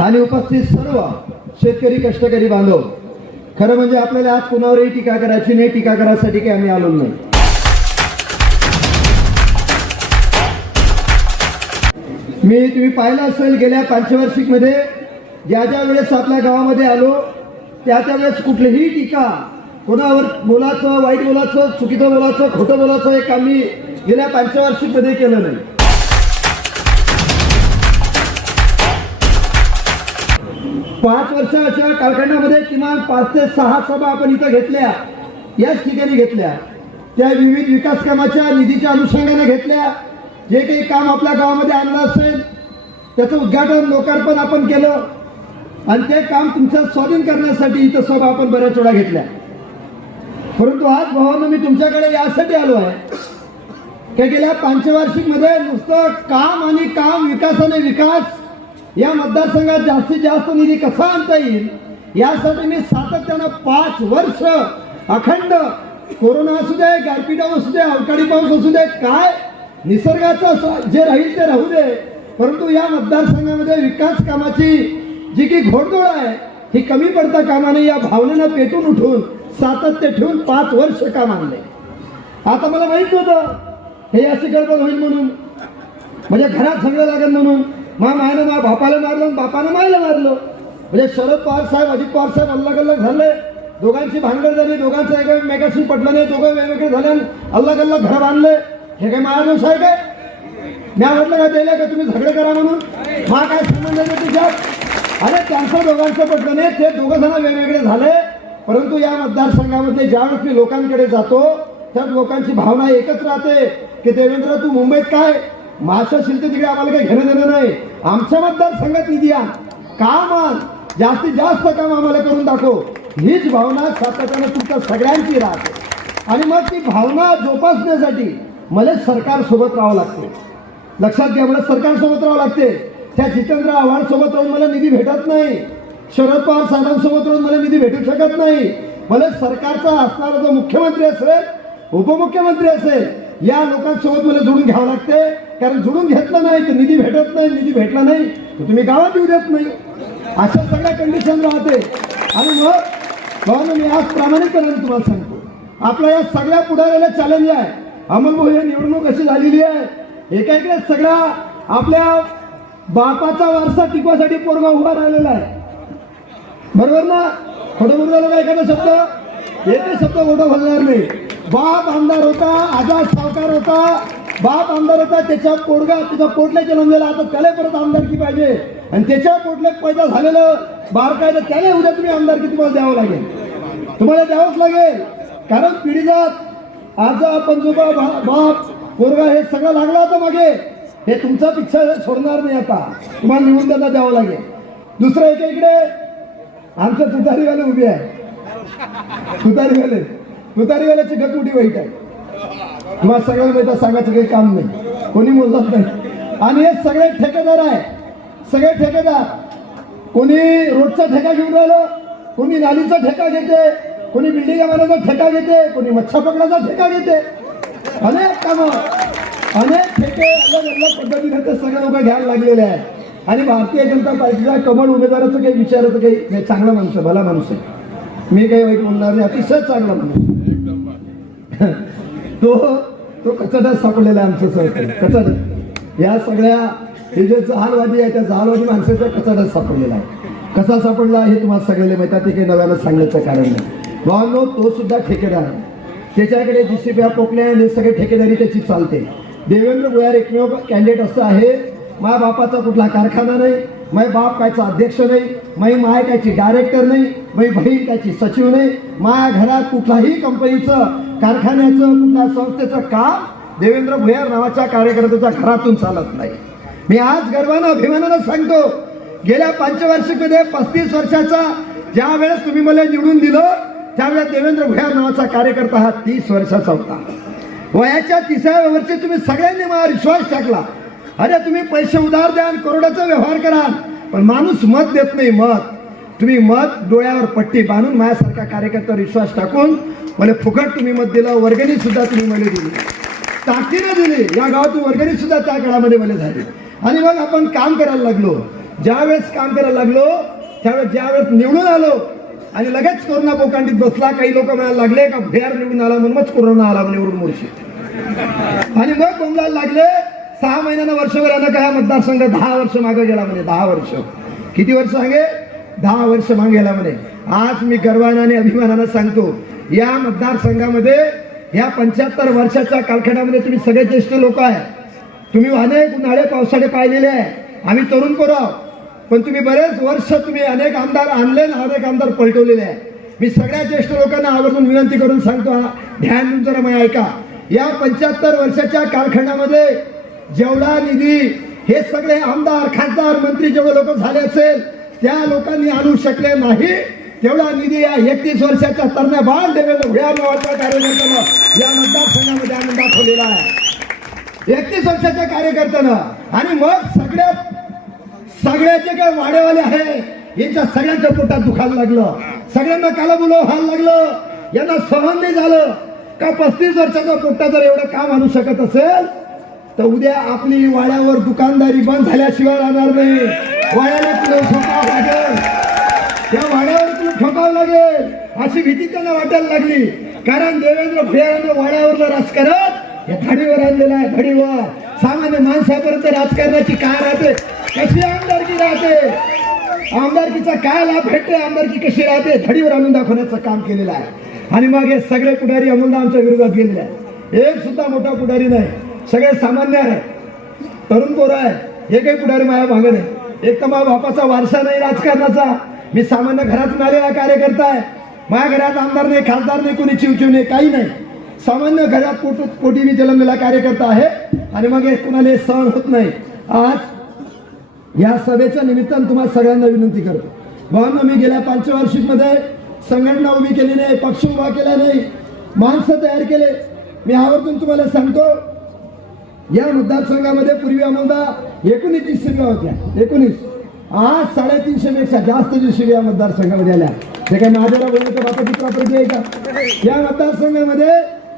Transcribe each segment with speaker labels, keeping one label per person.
Speaker 1: आणि उपस्थित सर्व शेतकरी कष्टकरी बांधव खरं म्हणजे आपल्याला आज कुणावरही टीका करायची नाही टीका करायसाठी काही आम्ही आलो नाही. मी तुम्ही पाहिलं असेल गेल्या पंचवार्षिकमध्ये ज्या ज्या वेळेस आपल्या गावामध्ये आलो त्या त्या वेळेस कुठलीही टीका कोणावर बोलायचं वाईट बोलायचं चुकीचं बोलायचं खोटं बोलायचं हे काम मी गेल्या पंचवार्षिकमध्ये केलं नाही. पाच वर्षाच्या कालखंडामध्ये किमान पाच ते सहा सभा आपण इथं घेतल्या. याच ठिकाणी घेतल्या. त्या विविध विकास कामाच्या निधीच्या अनुषंगाने घेतल्या. जे काही काम आपल्या गावामध्ये आणलं असेल त्याचं उद्घाटन लोकार्पण आपण केलं. आणि ते काम तुमचं स्वाधीन करण्यासाठी इथं सभा आपण बऱ्याच वेळा घेतल्या. परंतु आज भावानं मी तुमच्याकडे यासाठी आलो आहे. की गेल्या पंचवार्षिकमध्ये नुसतं काम आणि काम विकास विकास या मतदारसंघात जास्तीत जास्त निधी कसा आणता येईल? यासाठी मी सातत्यानं पाच वर्ष अखंड कोरोना असू दे गारपिटा असू दे अवकाळी पाऊस असू दे काय निसर्गाचं जे राहील ते राहू दे. परंतु या मतदारसंघामध्ये विकास कामाची जी की घोडदोड आहे ही कमी पडता कामाने या भावनेनं पेटून उठून सातत्य ठेवून पाच वर्ष काम आणले. आता मला माहीत होतं हे अशी गडबड होईल म्हणून. म्हणजे घरात सगळं लागेल म्हणून. मा मायनं मा बापाला मारलं बापानं मायला मारलं. म्हणजे शरद पवार साहेब अजित पवार साहेब अल्लग अल्लग झाले दोघांची भांडण झाली दोघांचं एकमेकाशी पटलं नाही दोघं वेगवेगळे झाले आणि अल्लग अल्लग घर बांधले. हे काय माझ्या साहेब आहे? म्या मी म्हटलं का दिलं का तुम्ही झगडे करा म्हणून? मा काय संबंध आहे तुझ्यात? अरे त्यांचं दोघांचं पटलं नाही ते दोघं जण वेगवेगळे झाले. परंतु या मतदारसंघामध्ये ज्यावेळेस मी लोकांकडे जातो त्या लोकांची भावना एकच राहते की देवेंद्र तू मुंबईत काय? माशा शिलते तिकडे आम्हाला काही घेणं देणं नाही. आमच्या मतदारसंघात निधी आण काम आण जास्तीत जास्त काम आम्हाला करून दाखव. हीच भावना सातत्यानं तुमच्या सगळ्यांची राहते. आणि मग ती भावना जोपासण्यासाठी मला सरकारसोबत राहावं लागते. लक्षात घ्या मला सरकारसोबत राहावं लागते. त्या जितेंद्र आव्हाड सोबत राहून मला निधी भेटत नाही. शरद पवार साहेबांसोबत राहून मला निधी भेटू शकत नाही. मला सरकारचा असणारा जो मुख्यमंत्री असेल उपमुख्यमंत्री असेल या लोकांसोबत मला जोडून घ्यावं लागते. कारण जुडून घेतलं नाही तर निधी भेटत नाही निधी भेटला नाही तर तुम्ही गावात येऊ देत नाही. अशा सगळ्या कंडिशन राहते. आणि मग भावानं मी आज प्रामाणिकपणे तुम्हाला सांगतो. आपल्या या सगळ्या पुढाऱ्याला चॅलेंज आहे. अमोल भाऊ निवडणूक अशी झालेली आहे. एका इकडे सगळा आपल्या बापाचा वारसा टिकवासाठी पोरगा उभा राहिलेला आहे. बरोबर ना? खोटं बोलला का एखादा शब्द? एकच शब्द खोटं भरणार नाही. बाप आमदार होता आझाद सावकार होता बाप आमदार होता त्याच्या पोटगा त्याच्या पोटल्या जन्मलेला आता त्याला परत आमदारकी पाहिजे. आणि त्याच्या पोटल्यात पैदा झालेलं बारकाय तर त्याला उद्या तुम्ही आमदारकी तुम्हाला द्यावं लागेल. तुम्हाला द्यावंच लागेल. कारण पिढीजात आजा पंजोबा बाप पोरगा हे सगळं लागलं होतं मागे. हे तुमचा पिक्चर सोडणार नाही आता. तुम्हाला निवडून त्यांना द्यावं लागेल. दुसरं इकडे इकडे. आमच्या तुतारीवाले उभे आहे तुतारीवाले. तुतारीवाल्याची गटमुटी वाईट आहे. मला सगळ्यांना माहिती सांगायचं काही काम नाही. कोणी बोलत नाही. आणि हे सगळे ठेकेदार आहे. सगळे ठेकेदार. कोणी रोडचा ठेका घेऊन राहिलं कोणी नालीचा ठेका घेते कोणी बिल्डिंग बांधायचा ठेका घेते कोणी मच्छा पकडाचा ठेका घेते. अनेक कामं. अनेक ठेके अलग अलग पद्धतीने ते सगळे लोक घ्यायला लागलेले आहेत. आणि भारतीय जनता पार्टीचा कमळ उमेदवाराचं काही विचारायचं काही चांगला माणूस आहे भला माणूस आहे. मी काही वाईट बोलणार नाही अतिशय चांगला माणूस आहे. तो तो कचाट्यात सापडलेला आहे आमचं सरकार कचड. या सगळ्या हे जे जहालवादी आहे त्या जहालवादी माणसाच्या कचाट्यात सापडलेला आहे. कसा सापडला हे तुम्हाला सगळ्याला माहिती आहे ते काही नव्याला सांगण्याचं कारण नाही. भावांनो तो सुद्धा ठेकेदार आहे. त्याच्याकडे जीसीबी पोकले आणि सगळे ठेकेदारी त्याची चालते. देवेंद्र भुयार एकमेव कॅन्डिडेट असं आहे. माझ्या बापाचा कुठला कारखाना नाही. मै बाप कायचा अध्यक्ष नाही मै माय कायची डायरेक्टर नाही मै बहीण कायची सचिव नाही माझ्या घरात कुठलाही कंपनीचं कारखान्याचं कुठल्या संस्थेचं काम देवेंद्र भुयार नावाच्या कार्यकर्त्याच्या घरातून चालत नाही. मी आज गर्वानं अभिमानानं सांगतो गेल्या पंचवार्षिकमध्ये पस्तीस वर्षाचा ज्या वेळेस तुम्ही मला निवडून दिलं त्यावेळेस देवेंद्र भुयार नावाचा कार्यकर्ता हा तीस वर्षाचा होता. वयाच्या तिसऱ्या वर्षी तुम्ही सगळ्यांनी मला विश्वास टाकला. अरे तुम्ही पैसे उधार द्या आणि करोडाचा व्यवहार करा. पण माणूस मत देत नाही मत. तुम्ही मत डोळ्यावर पट्टी बांधून माझ्यासारख्या कार्यकर्त्यावर विश्वास टाकून मला फुकट तुम्ही मत दिलं वर्गणी सुद्धा तुम्ही मला दिली. ताकदीनं दिली. या गावातून वर्गणी सुद्धा त्या काळामध्ये मला झाली. आणि मग आपण काम करायला लागलो. ज्यावेळेस काम करायला लागलो त्यावेळेस ज्यावेळेस निवडून आलो आणि लगेच कोरोना बोकांडीत बसला काही लोक म्हणायला लागले का भेर निवडून आला म्हणूनच कोरोना आला निवडून मोर्शी आणि मग बोंबलायला लागले सहा महिन्यानं वर्षभर आलं काय हा मतदारसंघ? दहा वर्ष मागे गेला म्हणे दहा वर्ष. किती वर्ष सांगे दहा वर्ष मागे गेला म्हणे. आज मी गर्वानं आणि अभिमानानं सांगतो या मतदारसंघामध्ये या पंच्याहत्तर वर्षाच्या कालखंडामध्ये तुम्ही सगळे ज्येष्ठ लोक आहे. तुम्ही अनेक उन्हाळे पावसाळे पाहिलेले आहे. आम्ही तरुण पोरं आहोत. पण तुम्ही बरेच वर्ष तुम्ही अनेक आमदार आणले आणि अनेक आमदार पलटवलेले आहे. मी सगळ्या ज्येष्ठ लोकांना आवर्जून विनंती करून सांगतो हा. ध्यान जरा मी ऐका. या पंच्याहत्तर वर्षाच्या कालखंडामध्ये जेवढा निधी हे सगळे आमदार खासदार मंत्री जेवढे लोक झाले असेल त्या लोकांनी आणू शकले नाही. तेवढा निधी या एकतीस वर्षाच्या तरण्या बाळ देवेंद्र नावाच्या कार्यकर्त्यानं या मतदारसंघामध्ये आणून दाखवलेला आहे. एकतीस वर्षाच्या कार्यकर्त्यानं. आणि मग सगळ्या सगळ्याचे जे काही वाडेवाले आहे यांच्या सगळ्यांच्या पोटात दुखायला लागलं. सगळ्यांना कालाबुलो व्हायला लागलं. यांना सहन नाही झालं. का पस्तीस वर्षाचा पोट्टा जर एवढं काम आणू शकत असेल तर उद्या आपली वाड्यावर दुकानदारी बंद झाल्याशिवाय राहणार नाही. वाड्याला तुला ठोकावं लागेल? त्या वाड्यावर तुला ठोकावं लागेल? अशी भीती त्यांना वाटायला लागली. कारण देवेंद्र फुलेरांनी वाड्यावरलं राजकारण हे धडीवर आणलेलं आहे धडीवर. सामान्य माणसापर्यंत राजकारणाची काय राहते? कशी आमदारकी राहते? आमदारकीचा काय लाभ भेटते आमदारकी कशी राहते? धडीवर आणून दाखवण्याचं काम केलेलं आहे. आणि मग हे सगळे पुढारी अमोलदा आमच्या विरोधात गेलेले आहे एक सुद्धा मोठा पुढारी नाही. सगळे सामान्य आहे. तरुण पोरं आहे. हे काही पुढारी माया भागत आहे एक तर माझ्या बापाचा वारसा नाही राजकारणाचा. मी सामान्य घरातून आलेला कार्यकर्ता आहे. माझ्या घरात आमदार नाही खासदार नाही कोणी चिवचिव नाही काही नाही. सामान्य घरात पोट पोटी मी जन्मलेला कार्यकर्ता आहे आणि मग हे कुणाला सहन होत नाही. आज या सभेच्या निमित्तानं तुम्हाला सगळ्यांना विनंती करतो. भावांना मी गेल्या पंचवार्षिकमध्ये संघटना उभी केली नाही पक्ष उभा केला नाही माणसं तयार केले. मी आवर्जून तुम्हाला सांगतो या मतदारसंघामध्ये पूर्वी आम्हाला एकोणीस शिबिया होत्या. एकोणीस. आज साडेतीनशेपेक्षा जास्त जी शिबिया या मतदारसंघामध्ये आल्या. ते काय माझ्याला तर बापाची प्रॉपर्टी आहे का? या मतदारसंघामध्ये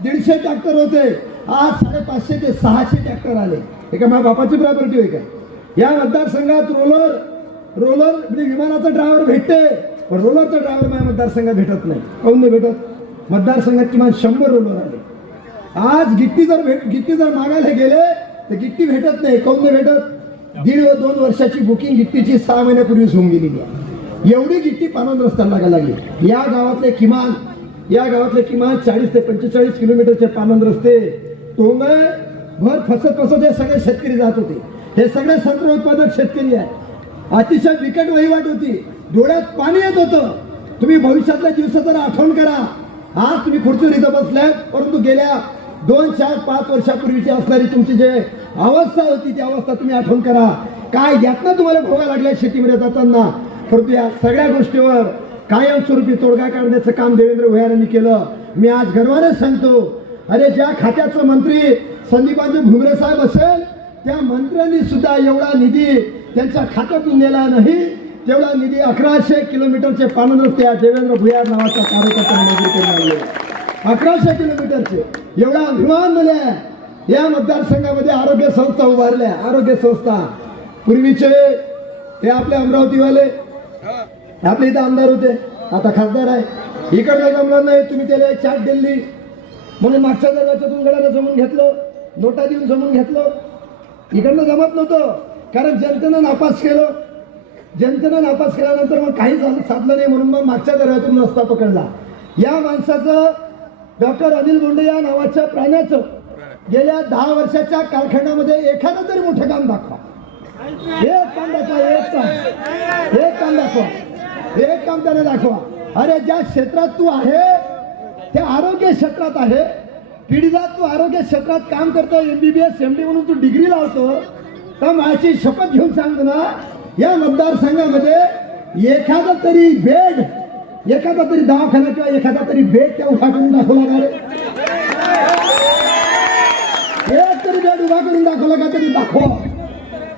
Speaker 1: दीडशे ट्रॅक्टर होते. आज साडेपाचशे ते सहाशे ट्रॅक्टर आले. हे काय माझ्या बापाची प्रॉपर्टी आहे का? या मतदारसंघात रोलर रोलर म्हणजे विमानाचा ड्रायव्हर भेटते. पण रोलरचा ड्रायव्हर माझ्या मतदारसंघात भेटत नाही. काऊन नाही भेटत? मतदारसंघात किमान शंभर रोलर आले. आज गिट्टी जर भेट गिट्टी जर मागायला गेले तर गिट्टी भेटत नाही. काऊन भेटत? दीड व दोन वर्षाची बुकिंग गिट्टीची सहा महिन्यापूर्वीच होऊन गेलेली आहे. एवढी गिट्टी पानंद रस्त्याला लागायला लागली. या गावातले किमान या गावातले किमान चाळीस ते पंचेचाळीस किलोमीटरचे पानंद रस्ते तोंगळ भर फसत फसत हे सगळे शेतकरी जात होते. हे सगळे संत्र उत्पादक शेतकरी आहे अतिशय बिकट वहिवाट होती. डोळ्यात पाणी येत होतं. तुम्ही भविष्यातल्या दिवसाचं आठवण करा. आज तुम्ही खुर्चीवर इथं बसल्यात परंतु गेल्या दोन चार पाच वर्षापूर्वीची असणारी तुमची जे अवस्था होती ती अवस्था तुम्ही आठवण करा. काय यातनं तुम्हाला भोगा लागल्या शेतीमध्ये जाताना? परंतु या सगळ्या गोष्टीवर कायमस्वरूपी तोडगा काढण्याचं काम देवेंद्र भुयारांनी केलं. मी आज गर्वाने सांगतो अरे ज्या खात्याचं मंत्री संदीपांचे भुमरे साहेब असेल त्या मंत्र्यांनी सुद्धा एवढा निधी त्यांच्या खात्यातून नेला नाही. तेवढा निधी अकराशे किलोमीटरचे पालन रस्ते देवेंद्र भुयार नावाच्या कार्यकर्त्यांना केला अकराशे किलोमीटरचे एवढा अभिमान मिळाला या मतदारसंघामध्ये आरोग्य संस्था उभारल्या. आरोग्य संस्था. पूर्वीचे हे आपले अमरावतीवाले. आपले इथं आमदार होते. आता खासदार आहे. इकडनं जमलं नाही. तुम्ही त्याला एक चाट दिली. म्हणून मागच्या दरवाजातून गडाला जमून घेतलं. नोटा देऊन जमून घेतलं. इकडनं जमत नव्हतं. कारण जनतेनं नापास केलं. जनतेनं नापास केल्यानंतर मग काही साधलं नाही म्हणून मग मागच्या दरवाजातून रस्ता पकडला. या माणसाचं डॉक्टर अनिल बोंडे या नावाच्या प्राण्याचं गेल्या दहा वर्षाच्या कारखान्यामध्ये एखादं तरी मोठं काम दाखवा. एक काम दाखवा एक काम. एक काम दाखवा. एक काम त्याने दाखवा. अरे ज्या क्षेत्रात तू आहे त्या आरोग्य क्षेत्रात आहे. पिढीजात तू आरोग्य क्षेत्रात काम करतो एमबीबीएस एमडी म्हणून तू डिग्री लावतो. तर माझी शपथ घेऊन सांगतो ना या मतदारसंघामध्ये एखादं तरी बेड एखादा तरी दवाखाना किंवा एखादा तरी बेड त्या उभा करून दाखवला का रे एक तरी बेड उभा करून दाखवला का तरी दाखवा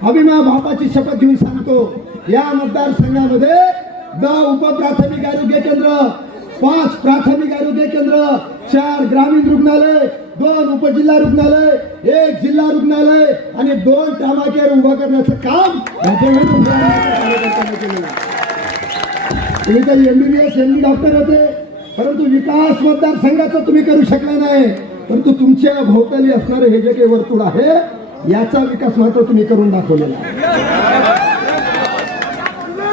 Speaker 1: आम्ही माझ्या बापाची शपथ घेऊन सांगतो या मतदारसंघामध्ये दहा उपप्राथमिक आरोग्य केंद्र पाच प्राथमिक आरोग्य केंद्र चार ग्रामीण रुग्णालय दोन उपजिल्हा रुग्णालय एक जिल्हा रुग्णालय आणि दोन टामा केअर उभा करण्याचं काम केलेलं आहे. तुम्ही तर एमबीबीएस एमडी डॉक्टर होते. परंतु विकास मतदारसंघाचं तुम्ही करू शकला नाही. परंतु तुमच्या भोवताली असणारे हे जे काही वर्तुळ आहे याचा विकास मात्र तुम्ही करून दाखवलेला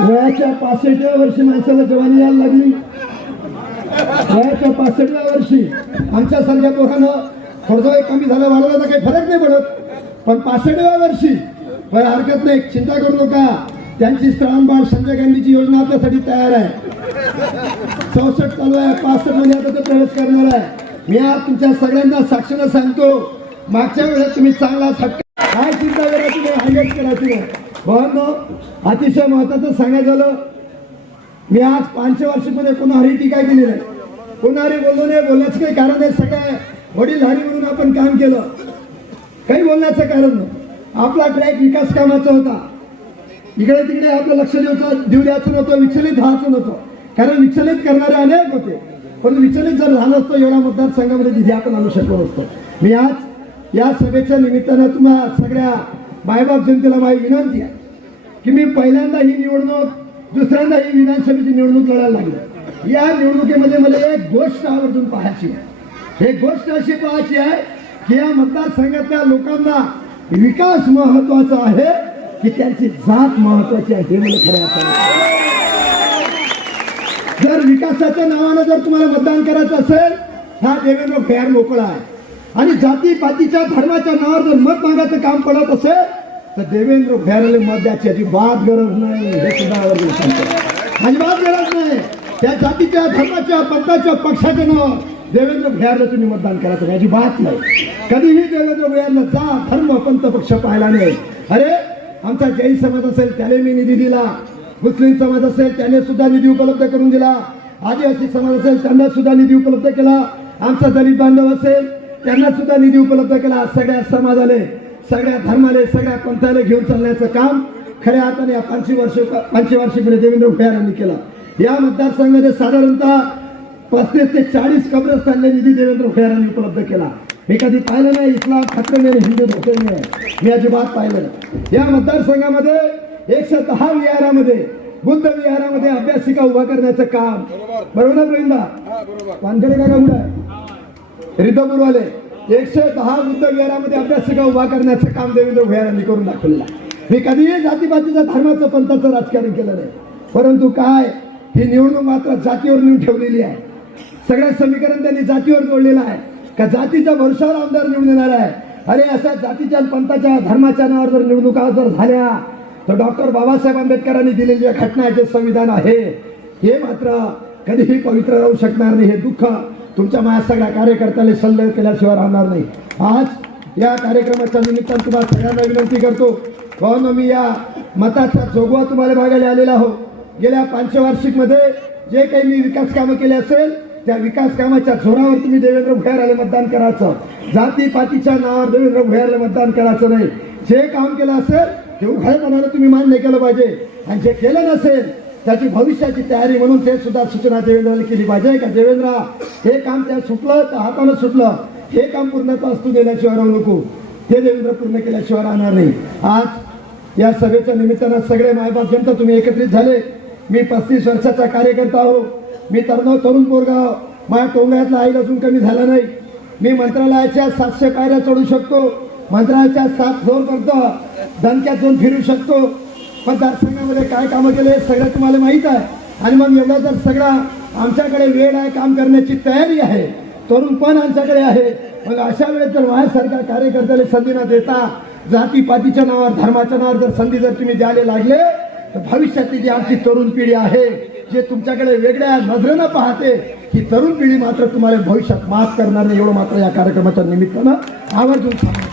Speaker 1: वयाच्या पासष्टव्या वर्षी माणसाला जवानी यायला लागली. वयाच्या पासष्टव्या वर्षी आमच्यासारख्या पोरानं थोडं एक कमी झालं वाढलं तर काही फरक नाही पडत. पण पासष्टव्या वर्षी वय हरकत नाही चिंता करू नका. त्यांची बाळ संजय गांधीची योजना आपल्यासाठी तयार आहे. चौसष्ट चालू आहे पासष्टमध्ये आता प्रवेश करणार आहे. मी आज तुमच्या सगळ्यांना साक्षीनं सांगतो मागच्या वेळेस तुम्ही चांगला काय चिंता करा तुम्ही हायलाईट करा तुम्ही. भावांनो अतिशय महत्वाचं सांगायचं झालं मी आज पाचशे वर्षीपणे पुन्हा हरी टीका केली नाही. हरी बोललो नाही बोलण्याचं काही कारण आहे सगळ्या वडीलधारी म्हणून आपण काम केलं. काही बोलण्याचं कारण नाही. आपला ट्रॅक विकास कामाचा होता. इकडे तिकडे आपलं लक्ष द्यायचं देऊ द्यायचं नव्हतं विचलित व्हायचं नव्हतं. कारण विचलित करणारे अनेक होते. पण विचलित जर झालं असतं एवढ्या मतदारसंघामध्ये तिथे आपण आणू शकलो असतो मी आज या सभेच्या निमित्तानं तुम्हाला सगळ्या मायबाप जनतेला माझी विनंती आहे की मी पहिल्यांदा ही निवडणूक दुसऱ्यांदा ही विधानसभेची निवडणूक लढायला लागलो. या निवडणुकीमध्ये मला एक गोष्ट आवर्जून पाहायची आहे. एक गोष्ट अशी पाहायची आहे की या मतदारसंघातल्या लोकांना विकास महत्त्वाचा आहे. की त्यांची जात महत्वाची आहे हे मला खरं जर विकासाच्या नावानं जर तुम्हाला मतदान करायचं असेल हा देवेंद्र फेर मोकळा आहे. आणि जाती पातीच्या धर्माच्या नावावर जर मत मागायचं काम पडत असेल तर देवेंद्र फेरले मत द्यायची अजिबात गरज नाही हे सुद्धा अजिबात गरज नाही. त्या जातीच्या धर्माच्या पंथाच्या पक्षाच्या नावावर देवेंद्र भुयारला तुम्ही मतदान करायचं अजिबात नाही. कधीही देवेंद्र भुयारला जा धर्म पंथ पक्ष पाहिला नाही. अरे आमचा जैन समाज असेल त्याने मी निधी दिला. मुस्लिम समाज असेल त्याने सुद्धा निधी उपलब्ध करून दिला. आदिवासी समाज असेल त्यांना सुद्धा निधी उपलब्ध केला. आमचा दलित बांधव असेल त्यांना सुद्धा निधी उपलब्ध केला. सगळ्या समाजाले सगळ्या धर्माले सगळ्या पंथाने घेऊन चालण्याचं काम खऱ्या अर्थाने या पंचवार्षिक पंचवार्षिकमध्ये देवेंद्र भुयार यांनी केलं. या मतदारसंघामध्ये साधारणतः पस्तीस ते चाळीस कब्रस्थानने निधी देवेंद्र भुयारांनी उपलब्ध केला. मी कधी पाहिलं नाही इस्लाम खत्र नाही हिंदू धोके नाही मी अजिबात पाहिलं नाही. या मतदारसंघामध्ये एकशे दहा विहारामध्ये बुद्ध विहारामध्ये अभ्यासिका उभा करण्याचं काम. बरोबर ना गोविंदा वानखेडे का कुठं आहे? रिद्धपूरवाले एकशे दहा बुद्ध विहारामध्ये अभ्यासिका उभा करण्याचं काम देवेंद्र भुयारांनी करून दाखवलेलं मी कधीही जातीपातीचं धर्माचं पंथाचं राजकारण केलं नाही. परंतु काय ही निवडणूक मात्र जातीवर नेऊन ठेवलेली आहे. सगळं समीकरण त्यांनी जातीवर जोडलेलं आहे. का जातीच्या भरोशावर आमदार निवडून येणार आहे? अरे अशा जातीच्या पंथाच्या धर्माच्या नावावर जर निवडणुका जर झाल्या तर डॉक्टर बाबासाहेब आंबेडकरांनी दिलेली जे घटना जे संविधान आहे. हे मात्र कधीही पवित्र राहू शकणार नाही. हे दुःख तुमच्या माझ्या सगळ्या कार्यकर्त्याला सल्ले केल्याशिवाय राहणार नाही. आज या कार्यक्रमाच्या निमित्तानं तुम्हाला सगळ्यांना विनंती करतो भावनो मी या मताचा जोगवा तुम्हाला बघायला आलेला आहो. गेल्या पाचशे वार्षिकमध्ये जे काही मी विकास कामं केले असेल त्या विकास कामाच्या जोरावर तुम्ही देवेंद्र भुयाराला मतदान करायचं. जाती पातीच्या नावावर देवेंद्र भुयाराला मतदान करायचं नाही. जे काम केलं असेल ते उघडपणाने तुम्ही मान्य केलं पाहिजे. आणि जे केलं नसेल त्याची भविष्याची तयारी म्हणून ते सुद्धा सूचना देवेंद्रला केली पाहिजे. का देवेंद्र? हे काम त्या सुटलं तर हातानं सुटलं. हे काम पूर्णत्वास तू देण्याशिवाय राहू नको. ते देवेंद्र पूर्ण केल्याशिवाय राहणार नाही. आज या सभेच्या निमित्तानं सगळे मायबाप जनता तुम्ही एकत्रित झाले. मी पस्तीस वर्षाचा कार्यकर्ता आहो. मी तरुण तरुण पोरगाव माझ्या टोंगळ्यातला आईल अजून कमी झाला नाही. मी मंत्रालयाच्या सातशे पायऱ्या चढू शकतो. मंत्रालयाच्या सात फ्लोर पर्यंत दणक्यात जाऊन फिरू शकतो. मतदारसंघामध्ये काय कामं केले सगळं तुम्हाला माहीत आहे. आणि मग एवढा जर सगळा आमच्याकडे वेळ आहे काम करण्याची तयारी आहे. तरुण पण आमच्याकडे आहे. मग अशा वेळेस जर माझ्यासारख्या कार्यकर्त्याला संधी न देता जातीपातीच्या नावावर धर्माच्या नावावर जर संधी जर तुम्ही द्यायला लागले तर भविष्यातली जी आमची तरुण पिढी आहे जे तुमच्याकडे वेगळ्या नजरेनं पाहते ही तरुण पिढी मात्र तुम्हाला भविष्यात माफ करणार नाही एवढं मात्र या कार्यक्रमाच्या निमित्तानं आवर्जून सांगतो.